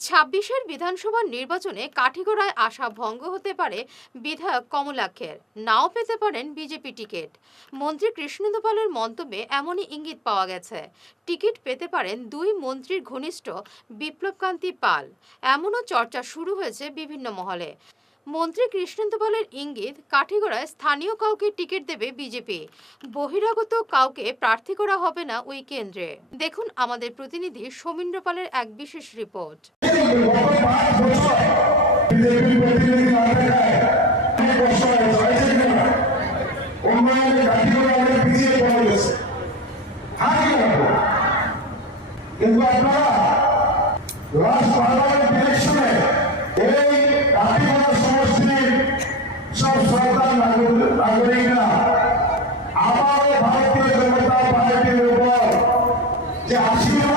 ছাব্বিশের বিধানসভা নির্বাচনে কাঠিগড়ায় আশা ভঙ্গ হতে পারে বিধায়ক কমলাক্ষের, নাও পেতে পারেন বিজেপি টিকিট। মন্ত্রী কৃষ্ণেন্দু পালের মন্তব্যে এমনই ইঙ্গিত পাওয়া গেছে। টিকিট পেতে পারেন দুই মন্ত্রীর ঘনিষ্ঠ বিপ্লবকান্তি পাল, এমনও চর্চা শুরু হয়েছে বিভিন্ন মহলে। মন্ত্রী কৃষ্ণেন্দু পালের ইঙ্গিত, কাঠিগড়ায় স্থানীয় কাউকে টিকিট দেবে বিজেপি, বহিরাগত কাউকে প্রার্থী করা হবে না ওই কেন্দ্রে। দেখুন আমাদের প্রতিনিধি সৌমিন্দ্র পালের এক বিশেষ রিপোর্ট। কিন্তু আপনারা লাস্ট পার্লামেন্ট ইলেকশনে এই কাঠিগড়া সমষ্টির সব সরকার নাগরিকরা আবারও ভারতীয় জনতা পার্টির উপর যে আশীর্বাদ